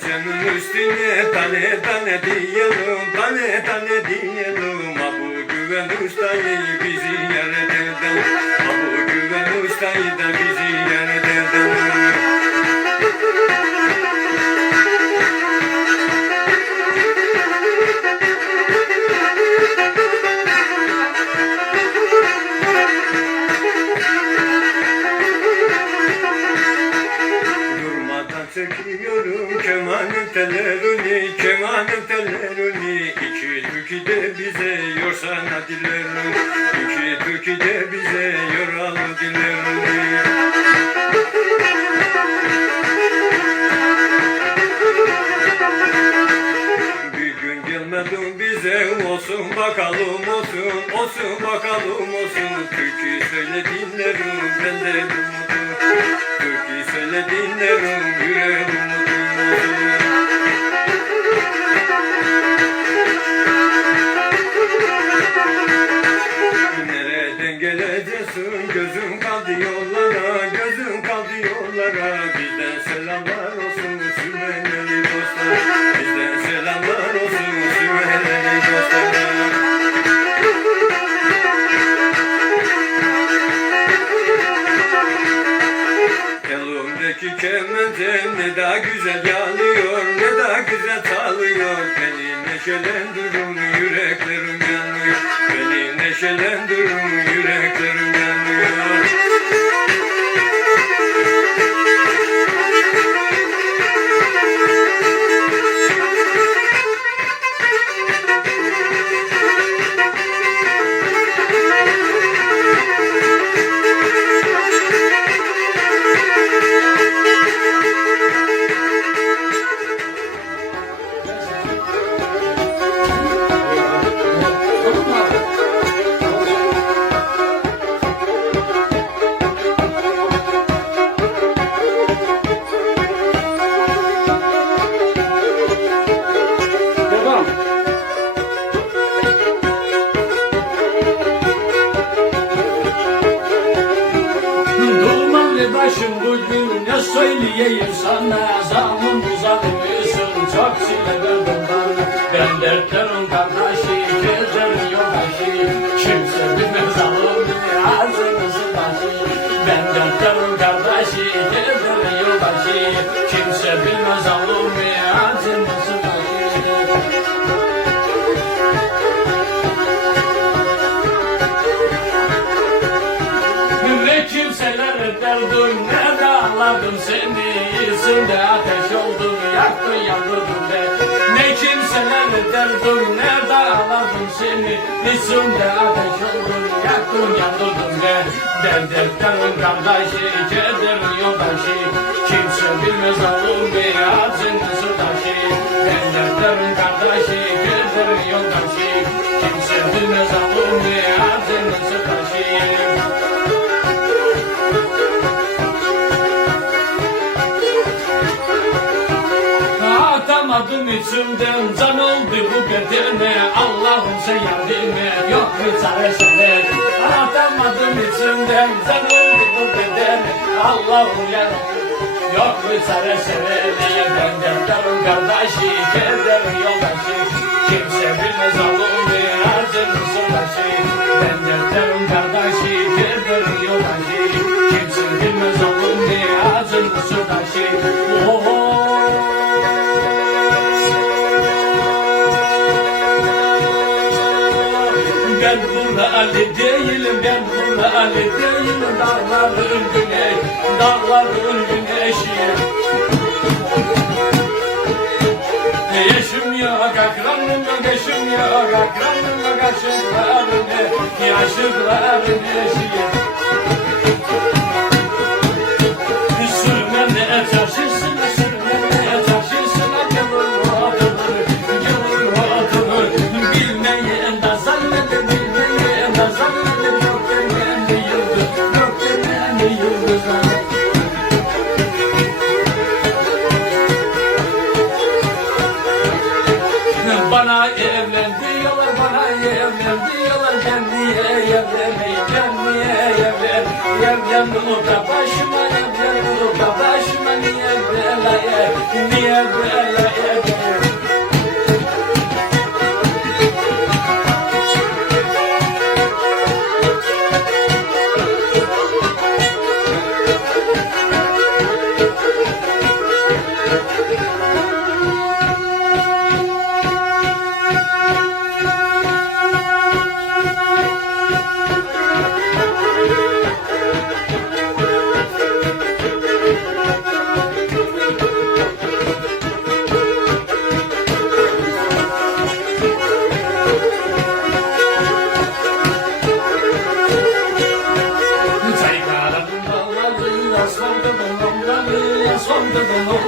Serçenin üstüne tane tane diyelim, tane tane diyelim. Tellerini İki türkü de bize yorsana dillerini İki türkü de bize yoralı dillerini Bir gün gelmedin bize olsun bakalım olsun Olsun bakalım olsun. Türkü söyle dinlerim ben de umudu gözüm kaldı yollara Gözüm kaldı yollara. Bizden selamlar olsun Sümeyye'li dostlar. Bizden selamlar olsun Sümeyye'li dostlara Elimdeki kemence ne daha güzel yanıyor Ne daha güzel çalıyor. Beni neşelendirin ne söyleyeyim sana Zamın uzatmışsın çok çile verdim bana Ben dertlerin kardeşi ağladım seni Yüzünde ateş oldun yaktın yandırdın be. Ne kimseler derdin ne de ağladım seni Yüzünde ateş oldun yaktın yandırdın be. Ben dertlerin kardeşi kederin yoldaşı. Kimse bilmez alın bir ağzını içimden can oldu bu bedene. Allah'ım sen yardım et. Yok bir çaresine Atamadım içimden can oldu bu bedene. Allah'ım yardım Yok bir çaresine Ben dertlerin kardeşi kederin yoldaşı. Kimse bilmez alın bir harcın değilim Dağların güneş, dağların güneşi Yaşım yok akranım yok, yaşım yok akranım yok Aşıkların ne, yaşıkların Bana evlen diyorlar, bana evlen diyorlar Ben niye evleneyim, ben niye evlen Evlen o da başıma,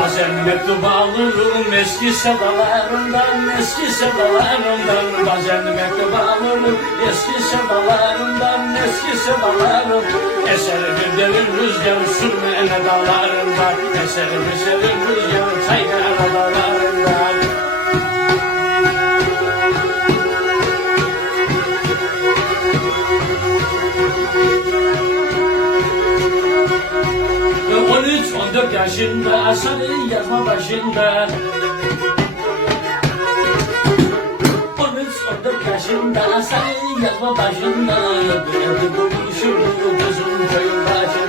Bazen mektup alırım eski sevdalarımdan Eski sevdalarımdan Bazen mektup alırım eski sevdalarımdan Eski sevdalarım Eser bir derin rüzgar sürmene dağlarımdan Eser bir serin rüzgar çaygar yaşında sarı yazma başında. 13-14 yaşında sarı yazma başında. Nerede buluşurdu kızım köyün başı.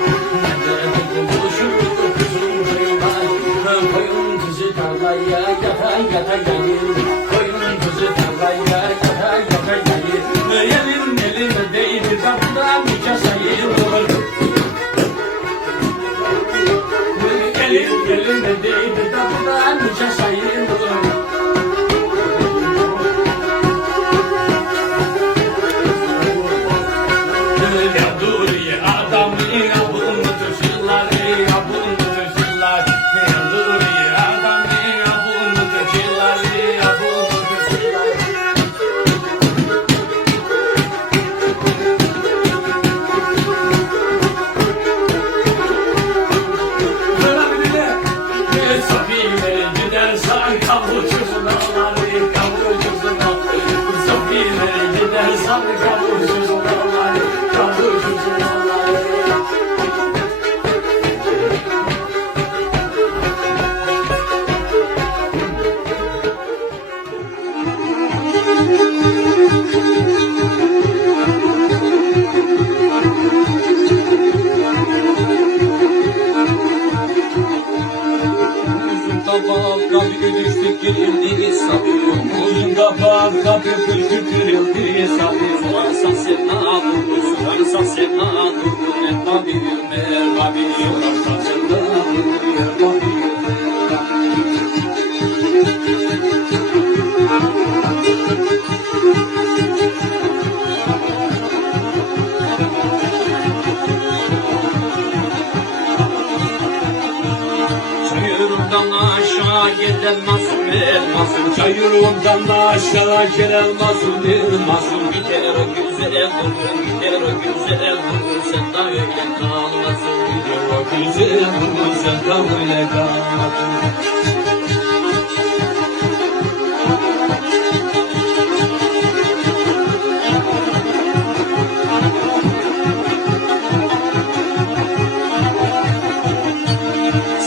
Nerede buluşurdu kızım köyün başı. Koyun kızı tarlaya yata yata gelir. Koyun kızı tarlaya yata yata gelir. Elim elime değdi kapıda bir sayılır Gelin de değdi kapıdan nice Abuja. Kapı düştü girildi sabır Sorarsan sevna durdu, sorarsan sevna durdu sorarsan sevna durdu Erbabi masum elmasım Çayırımdan aşağı gelen masum elmasım Biter o güzel vurgun, biter o güzel vurgun Sen de öyle kalmasın Biter o güzel vurgun, sen de öyle kalmasın.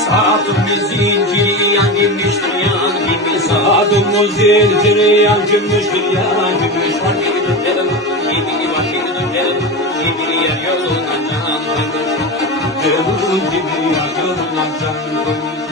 Saatım zinciri yan girmiştir yan gibi Saatım zinciri yan girmiştir yan gümüş Vakir dönerim gibi vakir dönerim gibi yer yoluna can koymuş Yolun gibi yoluna can koymuş